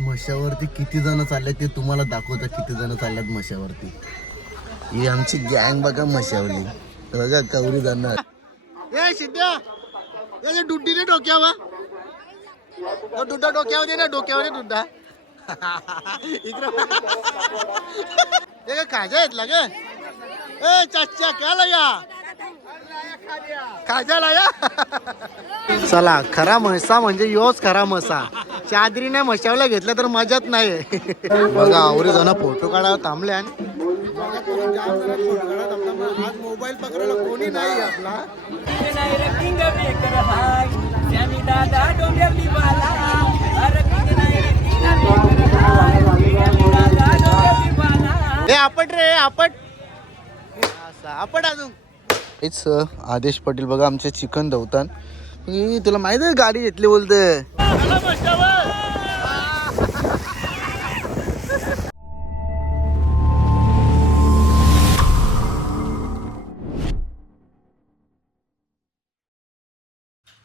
मशावरती किती जण चालले ते तुम्हाला दाखवता किती जण चालल्यात मशावरती ही आमची गँग बघा मशावली बघा कवरी जाणार. ए सिद्ध्या ए डुड्डीने डोक्यावा डोक्यावर डुड्डा डोक्यावर दे ना डोक्यावर डुड्डा. इकडं हे खाजा आहेत लागे ए चाचा क्या लगा खाजा लाया चला खरा म्हसा म्हणजे योच खरा म्हसा. चादरीने म्हशावला घेतलं तर मजाच नाही बघा आवरी जण फोटो काढा थांबले आणि आज मोबाईल पकडायला कोणी नाही आपला. आपट रे आपट. असं, आपट अजून. हेच आदेश पाटील बघा आमचे चिकन धवतान मी तुला माहीत आहे गाडी घेतली बोलते.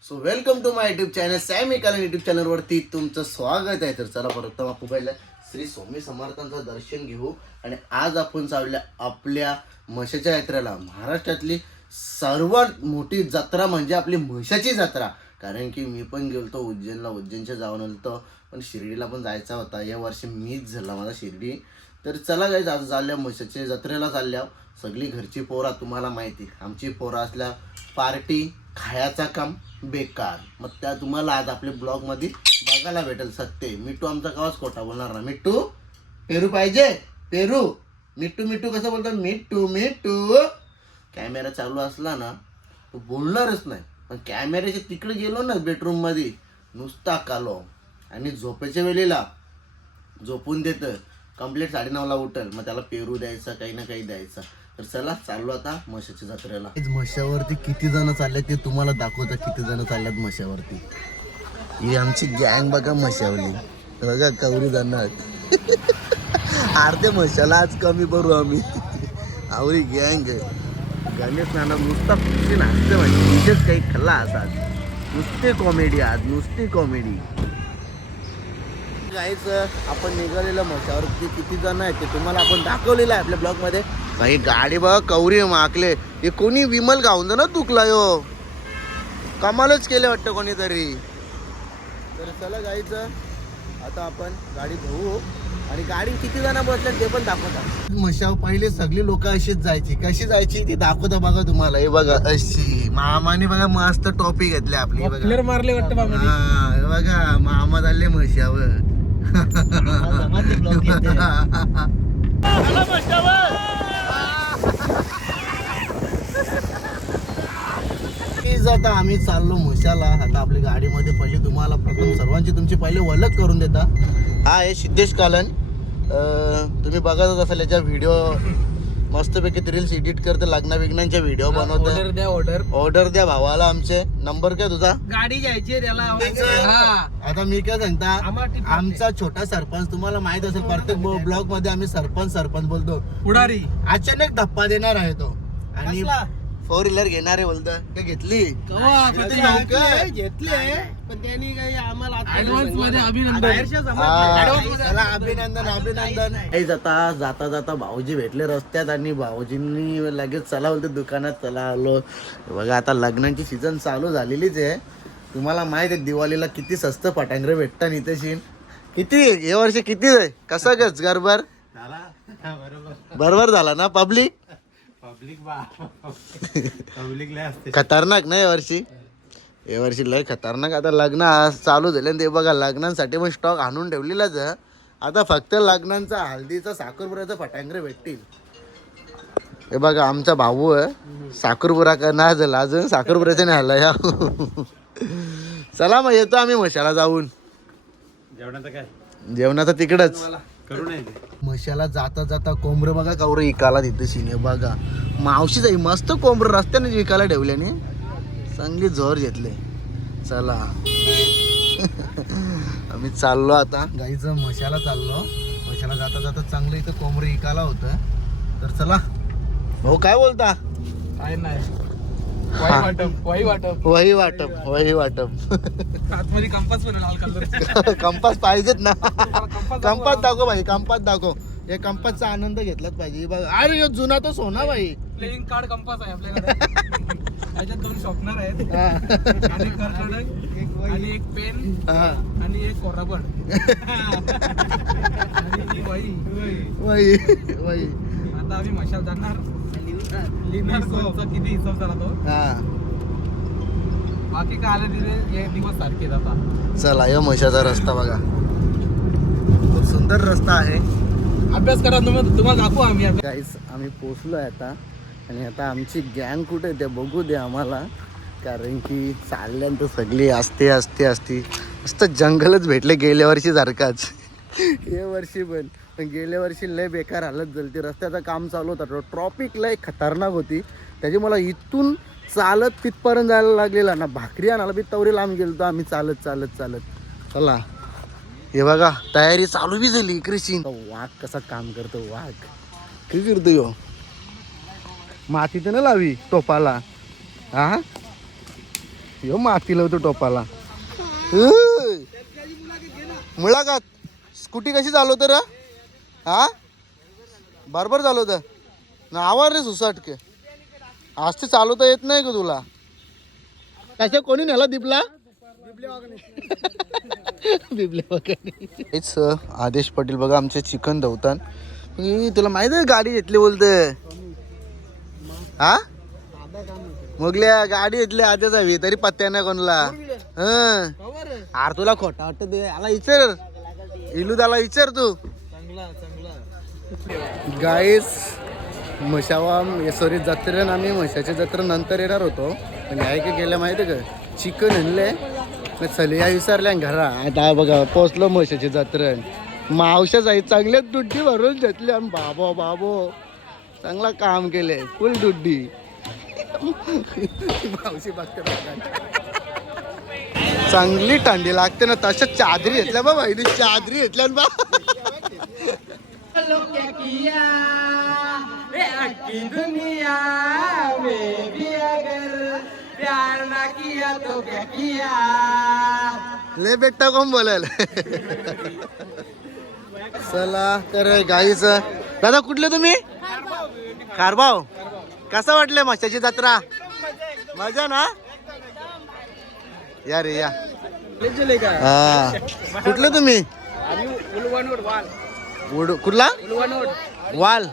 So welcome to my YouTube channel Sammy कालन युट्यूब चॅनलवरती तुमचं स्वागत आहे. तर चला परत आपण पहिला श्री स्वामी समर्थांचं दर्शन घेऊ. आणि आज आपण चालल्या आपल्या म्हशाच्या यात्रेला महाराष्ट्रातली सर्वात मोठी जत्रा म्हणजे आपली म्हशाची जत्रा. कारण की मी पण गेलतो उज्जैनला. उज्जैनच्या जाऊन आलो पण शिर्डीला पण जायचा होता. या वर्षी मीच झाला माझा शिर्डी. तर चला काय आज चालल्या म्हशाच्या जत्रेला चालल्या. सगळी घरची पोरा तुम्हाला माहिती. आमची पोरा असल्या पार्टी खायाचा काम बेकार. मग त्या तुम्हाला आज आपल्या ब्लॉगमध्ये बघायला भेटेल सत्य. मिठू आमचा गावाच खोटा बोलणार ना मिठू पेरू पाहिजे? पेरू. मिठू मिठू कसं बोलतो मिठू मिठू. कॅमेरा चालू असला ना तो बोलणारच नाही. पण कॅमेऱ्याच्या तिकडे गेलो ना बेडरूममध्ये नुसता कालो आणि झोपेच्या वेळेला झोपून देतं. कंप्लीट साडेनऊला उठल. मग त्याला पेरू द्यायचा काही ना काही द्यायचा. तर चला चाललो आता म्हशाच्या जत्रेला. म्हशावरती किती जण चालले ते तुम्हाला दाखवता किती जण चालल्यात म्हशावरती. ही आमची गँग बघा म्हशावली. बघा कवरी जाणार अर्धे म्हशाला आज कमी करू आम्ही. आवरी गँग गणेश नाना नुसता खुशी नाचते म्हणजे विशेष काही खल्ला असा. नुसते कॉमेडी आज नुसती कॉमेडी जायचं आपण निघालेलं मशावर. किती जण आहेत ते तुम्हाला आपण दाखवलेलं आहे आपल्या ब्लॉगमध्ये काही गाडी बघा कवरी माकले. हे कोणी विमल गाऊन ना तुकला यो? कमालच केले वाटतं कोणीतरी. तर चला गाईचं आता आपण गाडी घेऊ. आणि गाडी किती जण बसल्यात ते पण दाखवता म्हशाव पहिले सगळी लोक अशीच जायची. कशी जायची ती दाखवता बघा तुम्हाला. हे बघा अशी. मामाने बघा मस्त टॉपी घेतली आपली बघा. मारले वाटतं हा, हे बघा मामा झाले म्हशावर प्लीज आता आम्ही चाललो म्हशाला. आता आपली गाडीमध्ये पहिले तुम्हाला प्रथम सर्वांची तुमची पहिले ओळख करून देता. हा आहे सिद्धेश कालन. तुम्ही बघतच असाल याच्या व्हिडिओ मस्तपैकी रील्स एडिट करते. लग्न विग्नांच्या व्हिडिओ बनवते. ऑर्डर द्या ऑर्डर ऑर्डर द्या भावाला आमचे. नंबर काय तुझा? गाडी घ्यायची त्याला. आता मी काय सांगता आमचा छोटा सरपंच तुम्हाला माहीत असेल प्रत्येक ब्लॉगमध्ये आम्ही सरपंच सरपंच बोलतो. पुढारी. अचानक धप्पा देणार आहे तो. आणि? फोर व्हीलर घेणार आहे बोलतो. काय घेतली. कवा? घेतली पण त्यांनी काही आम्हाला ऍडव्हान्समध्ये अभिनंदन. हा. अभिनंदन अभिनंदन. काही जाता जाता जाता भाऊजी भेटले रस्त्यात आणि भाऊजींनी लगेच चला बोलते दुकानात चला आलो. बघा आता लग्नाची सीझन चालू झालेलीच आहे. तुम्हाला माहीत आहे दिवाळीला किती स्वस्त फटांगरे भेटतात इथेशी. किती? हे वर्षी किती आहे? कसं गच गरबर बरोबर. झाला ना पब्लिक खतरनाक नाही वर्षी? या वर्षी लय खतरनाक. आता लग्न चालू झाले आणि ते बघा लग्नांसाठी पण स्टॉक आणून ठेवलेलाच आता फक्त लग्नांचा हळदीचा साखरपुऱ्याचा फटांगरे भेटतील. हे बघा आमचा भाऊ आहे. साखरपुरा का नाही झाला अजून. साखरपुऱ्याचा नाही आला या. चला मग येतो आम्ही मशाला जाऊन. जेवणाचं काय? जेवणाचं तिकडच. मशाला जाता जाता कोंबर बघा कवर इकाला तिथे शिने बघा. मावशीच आहे मस्त कोंबर रस्त्याने विकायला ठेवल्याने चांगली जोर घेतले. चला. आम्ही चाललो आता. गाईचं मशाला चाललो. मशाला जाता जाता चांगलं इथं कोंबर इकाला होतं. तर चला. भाऊ काय बोलता? काय नाही. वाई वाटप वाई वाटप. वही वाटप वही वाटप. आतमध्ये कंपास पण लाल कलर कंपास पाहिजेत ना. कंपास दाखव भाई कंपास दाखव. या कंपासचा आनंद घेतलाच पाहिजे बघ. अरे ह्यो जुना तो सोना भाई. प्लेइंग कार्ड कंपास आहे आपल्याकडे. त्याच्यात दोन शॉपनर आहेत. हा. आणि एक पेन हा. आणि एक आणि ही वही. वही. वही. आता आम्ही मशाल जाणार. किती हिसाब झाला तो? हा. बाकी काय आले तिथे? हे दिवस सारखे चला यो म्हशाचा रस्ता बघा. खूप सुंदर रस्ता आहे. अभ्यास करा तुम्ही तुम्हाला दाखवू आम्ही आता. गाईस आम्ही पोचलो आहे आता. आणि आता आमची गँग कुठे ते बघू दे आम्हाला. कारण की चालल्यानंतर सगळी असते असते असते नुसतं जंगलच भेटले गेल्या वर्षी सारखाच. या वर्षी पण. गेल्या वर्षी लय बेकार हालत झाली ती रस्त्याचं काम चालू होतं. ट्रॉफिक लय खतरनाक होती. त्याची मला इथून चालत तिथपर्यंत जायला लागलेला ना. भाकरी आणायला बी तवरी लांब गेलो होतो. आम्ही चालत चालत चालत. चला. हे बघा तयारी चालू बी झाली इकडे वाघ कसा काम करतो वाघ. काय करतो यो? माती तर ना लावी टोपाला. हा यो माती लावतो टोपाला. उय. स्कूटी कशी चालवतं रा? हा? बरोबर चालवतं ना आवाज रे सुसाटके. आज ते चालवता येत नाही का तुला? कशा कोणी नेला दिपला? बिबल्या वगैरे. हेच आदेश पाटील बघा आमचे चिकन धवतान तुला माहीत आहे गाडी घेतली बोलते? हा? मगल्या गाडी घेतली आधीच हवी तरी पत्त्या नाही कोणाला. हं? अरे तुला खोटा वाटत ते. आला विचार. इलू त्याला विचार तू. चांगला. गाईस म्हशावा सॉरी जत्रेन आम्ही म्हशाच्या जत्रे नंतर येणार होतो. म्हणजे पण हाय की गेल्या माहिती आहे का? चिकन आणले चलिया विसरल्या घरा. आता बघा पोचलो म्हशाची जत्रेन मावशा जाई चांगलेच दुड्डी भरून घेतली आणि बाबो बाबो. चांगला काम केले फुल दुड्डी. मावशी बघते चांगली थंडी लागते ना तशा चादरी घेतल्या बाबा चादरी घेतल्या बा. दुनिया में भी अगर। प्यार ना किया तो क्या किया? लय बेटा कोण बोलाल चला तर गाईच. दादा कुठले तुम्ही? कारभाव कसं वाटलं माशाची जत्रा? मजा ना? या रे या. हा. कुठले तुम्ही? उड- कुठला? वाल.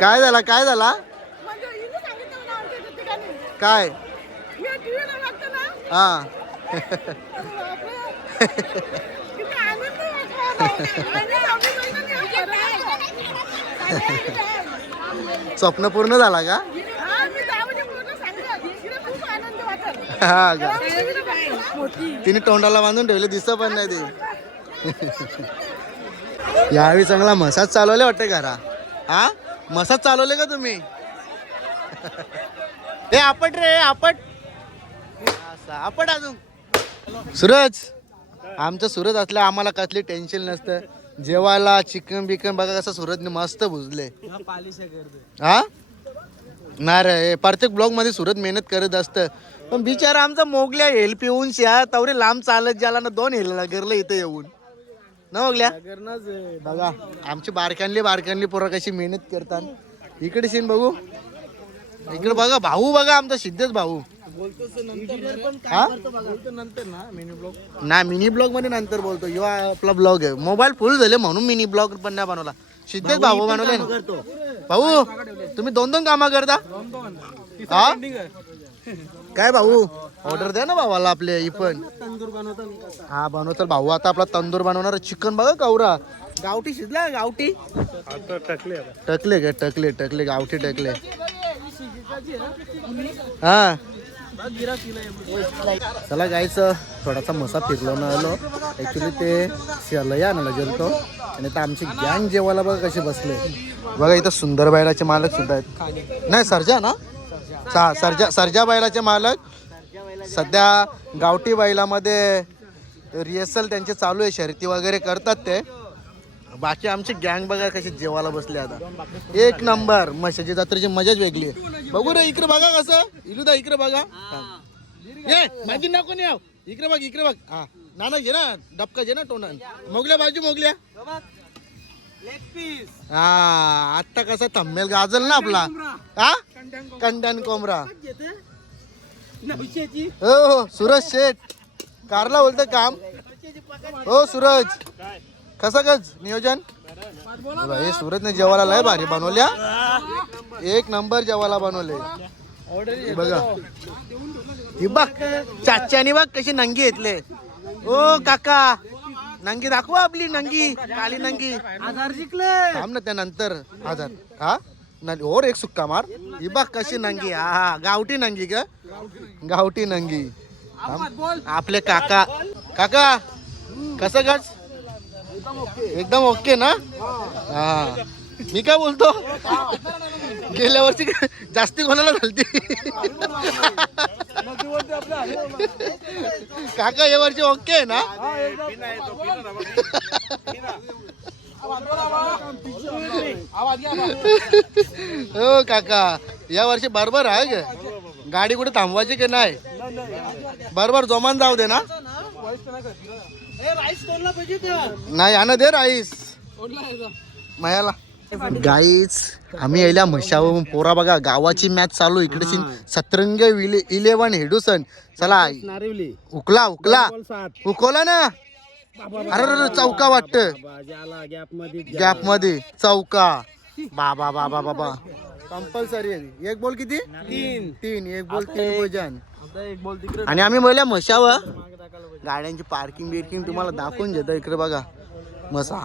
काय झाला? काय झाला? काय? हा. स्वप्न पूर्ण झाला का? हा का तिने तोंडाला बांधून ठेवले दिसत पण नाही ते. यावेळी चांगला मसाज चालवले वाटते घरा. हा मसाज चालवले का तुम्ही? ए आपट रे आपट. आपट अजून. सूरज आमचं सूरज असलं आम्हाला कसली टेन्शन नसतं. जेवायला चिकन बिकन बघा कसं सूरजने मस्त भुजले. हा नाही रे प्रत्येक ब्लॉगमध्ये सुरत मेहनत करत असतं. पण बिचारा आमचा मोगल्या हेल्प येऊन शिया तवरे लांब चालत ज्याला ना दोन हेल गरलं इथं येऊन. ना मोगल्या? बघा आमची बारकांली बारकांली पोरं कशी मेहनत करतात. इकडे सीन बघू. इकडे बघा भाऊ बघा आमचा सिद्धच भाऊ. हा? ना मिनी ब्लॉगमध्ये नंतर बोलतो. यो आपला ब्लॉग आहे. मोबाईल फुल झाले म्हणून मिनी ब्लॉग पण नाही बनवला. सिद्धच भाऊ बनवले ना. भाऊ तुम्ही दोन दोन कामा करता? हा? काय भाऊ? ऑर्डर द्या ना भावाला आपले ही पण. हा बनवतो हा भाऊ आता आपला तंदूर बनवणार चिकन बघा कवरा. गावठी शिजला गावठी? टकले का टकले टकले गावठी टकले. हा. चला गायचं थोडासा मसा फिरलो ना आलो. ऍक्च्युली ते लया ना गेलतो आणि आता आमची गँग जेवायला बघा कसे बसले. बघा इथं सुंदर बैलाचे मालक सुद्धा आहेत. नाही सर्जा ना? सा सर्जा सर्जा बैलाचे मालक. सध्या गावठी बैलामध्ये रिहर्सल त्यांचे चालू आहे शर्यती वगैरे करतात ते. बाकी आमची गँग बघा कशी जेवायला बसले आता. एक नंबर म्हशाची जत्रेची मजाच वेगळी आहे. बघू रे इकडे बघा कसं. इलुदा इकडे बघा. ये मागे नको नाही इकडे बघ इकडे बघ. हा. नाना घे ना डबका घे ना तोंडान मोगल्या बाजू मोगल्या? हा आता कसा थंबेल गाजल ना आपला. हा? कंडन कोमरा हो हो सूरज शेठ. कारला बोलतं काम. हो सूरज. कसं गज नियोजन? हे सूरजने जेवायला लय भारी बनवल्या. एक नंबर. जेवायला बनवले. बघा. ही बघ चाच्यानी बघ कशी नंगी घेतले. ओ काका. नंगी दाखवा आपली नंगी काली नंगी. आधार जिंकले. थांब ना त्यानंतर. हजार हा? न- और एक सुक्का मार. ही बघ कशी नंगी. हा हा. गावठी नंगी का गावठी नंगी. थांब. आपले काका. काका कसं गच एकदम ओके ना? हा. मी काय बोलतो? गेल्या वर्षी जास्ती कोणाला झालती काका या वर्षी ओके आहे ना? हो काका. या वर्षी बरोबर आहे ग गाडी कुठे थांबवायची की नाही? बरोबर जोमान जाऊ दे ना. नाही आणा दे राईस. मायाला. गाईच आम्ही यायला म्हशावर पोरा बघा गावाची मॅच चालू इकडे सतरंग इलेव्हन हेडुसन. चला नारिवली. उकला उकला. उकवला ना. अरे अरे, चौका वाटत. गॅपमध्ये गॅपमध्ये चौका. बाबा बाबा बाबा. कंपल्सरी एक बोल किती? तीन. तीन. एक बोल तीन भोजन आणि आम्ही बोलल्या म्हशावर. गाड्यांची पार्किंग बिर्किंग तुम्हाला दाखवून देतो इकडे बघा. मसा.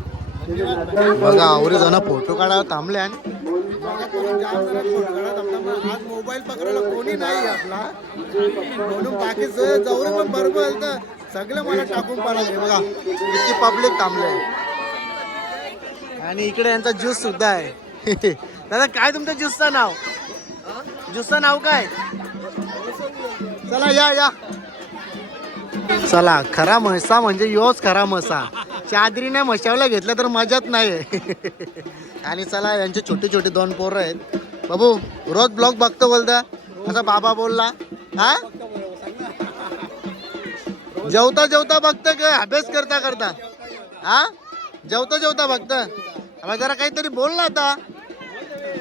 बघा आवरे जण फोटो काढायला थांबले आज मोबाईल पकडायला कोणी नाही आपला. म्हणून बाकी जवळ पण बरोबर तर सगळं मला टाकून बघा इतकी पब्लिक थांबले आणि इकडे यांचा ज्यूस सुद्धा आहे. दादा काय तुमच्या ज्यूसचं नाव? ज्यूसचं नाव काय? चला या या. चला खरा म्हसा म्हणजे योच खरा म्हसा. चादरीने म्हशावला घेतलं तर मजाच नाही आणि चला यांचे छोटे छोटे दोन पोरं आहेत. बाबू रोज ब्लॉग बघतो बोलता. असा बाबा बोलला हा? जेवता जेवता बघतं का? अभ्यास करता करता. हा? जेवता जेवता बघता. जरा काहीतरी बोल ना आता.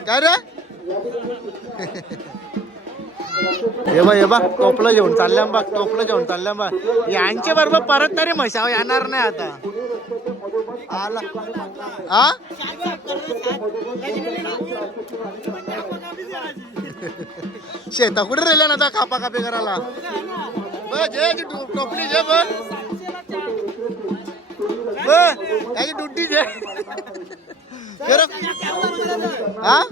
काय रे? हे बघ हे बघ टोपलं घेऊन चालल्या बघ टोपलं घेऊन चालल्या बघ. यांच्या बरोबर परत तरी म्हशाव येणार नाही आता. आला. हा? शेता कुठे राहिल्या ना आता कापा कापी करायला जे टोपली जे त्याची डुट्टी जे? हा?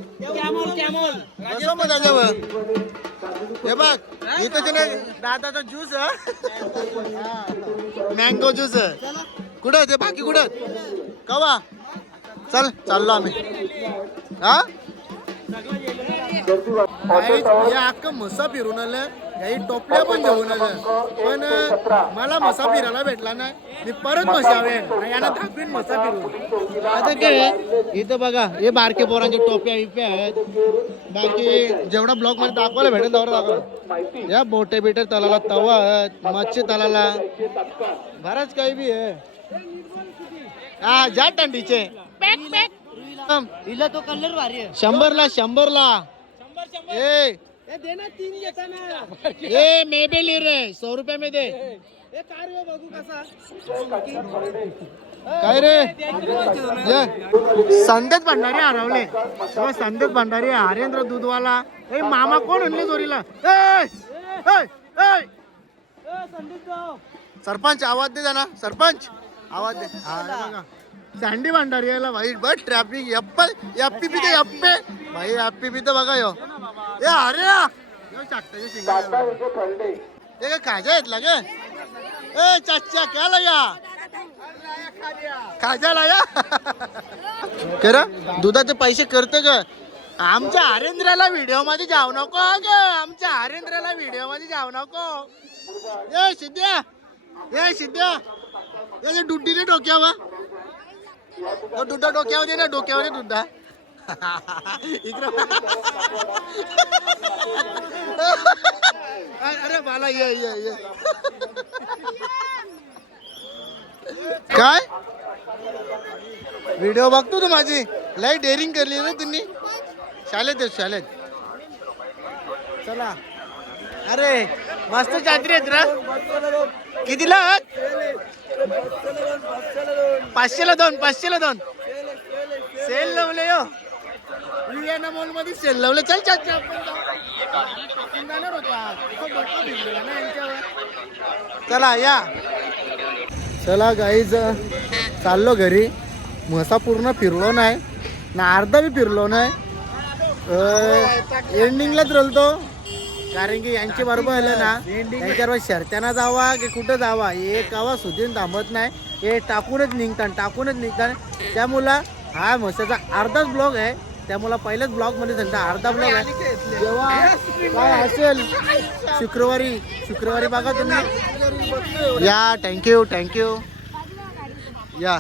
हे बघ इथं ते नाही दादाचा ज्यूस मँगो ज्यूस कुठं ते? बाकी कुठं कवा? चल चाललो आम्ही. हा? अख्खं मसा फिरून आलं काही टोपल्या पण घेऊन आलं. पण मला मसा फिरायला भेटला नाही. मी परत मसावे यांना दाखवीन मसा फिरून आता काय इथं बघा हे बारके पोरांच्या टोप्या बिप्या आहेत. बाकी जेवढा ब्लॉगमध्ये दाखवायला भेटेल तेवढा दाखवा. या बोटे बिटे तलाला तवा आहेत मच्छी तलाला. बराच काही बी आहे. हा जा टंडीचे पॅक पॅक. हिला तो कलर भारी आहे. शंभरला शंभरला. ए दे ना तीन येताना ए मे बे ले रे सौ रुपये में दे. हे कार हो बघू कसा. काय रे. संदेश भंडारी हरवले. तेव्हा संदेश भंडारी हरेंद्र दूधवाला. ए मामा कोण आणले चोरीला. सरपंच आवाज दे ना सरपंच आवाज दे. हा, हे बघा. सँडी भांडारी यायला भाई बट ट्रॅफिक यप्पल यप्पी पिते यप्पे। भाई यप्पी पिते बघा यो। ए अरे या. खाजा आहेत लागे ए चाचा क्या लगा खाजा लाया? कर दुधाचे पैसे करते का? आमच्या हरेंद्राला व्हिडिओमध्ये जाऊ नको ग आमच्या हरेंद्राला व्हिडिओमध्ये जाऊ नको. ए सिद्ध्या ए सिद्ध्या ए दुड्डीने डोक्यावर. तो दुधा डोक्यावर दे ना डोक्यावर दे दुधा इकडं अरे बाला ये ये ये. काय? व्हिडिओ बघतो तू माझी. लय डेअरिंग करली ना तुम्ही. शाळेत आहे शाळेत. चला. अरे मस्त चादरी आहेत ना कितीला पाचशेला दोन पाचशेला दोन. सेल लावले यो विवियाना मॉलमध्ये सेल लावले. चल जाणार होतो यांच्यावर. चला या. चला गाईज चाललो घरी. म्हसा पूर्ण फिरलो नाही. ना अर्धा बी फिरलो नाही. एंडिंगलाच रलतो कारण की यांची बरोबर आलं ना त्यांच्यावर शर्त्याना जावा की कुठं जावा हे आवा सुधीन थांबत नाही. हे टाकूनच निघतात टाकूनच निघतात. त्यामुळं हा म्हसाचा अर्धाच ब्लॉग आहे. त्यामुळं पहिल्याच ब्लॉगमध्ये त्यांचा अर्धा ब्लॉग आहे. जेव्हा काय असेल शुक्रवारी शुक्रवारी बघा तुम्ही. या थँक्यू थँक्यू या.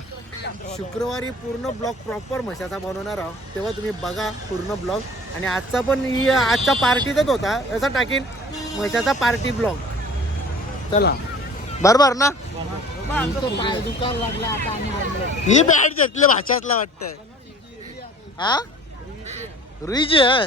शुक्रवारी पूर्ण ब्लॉग प्रॉपर म्हशाचा बनवणार आहोत. तेव्हा तुम्ही बघा पूर्ण ब्लॉग. आणि आजचा पण ही आजचा पार्टीचाच होता. असा टाकीन म्हशाचा पार्टी ब्लॉग. चला. बरोबर ना? ही बॅट घेतली भाषातला वाटतं हा? रुईची आहे.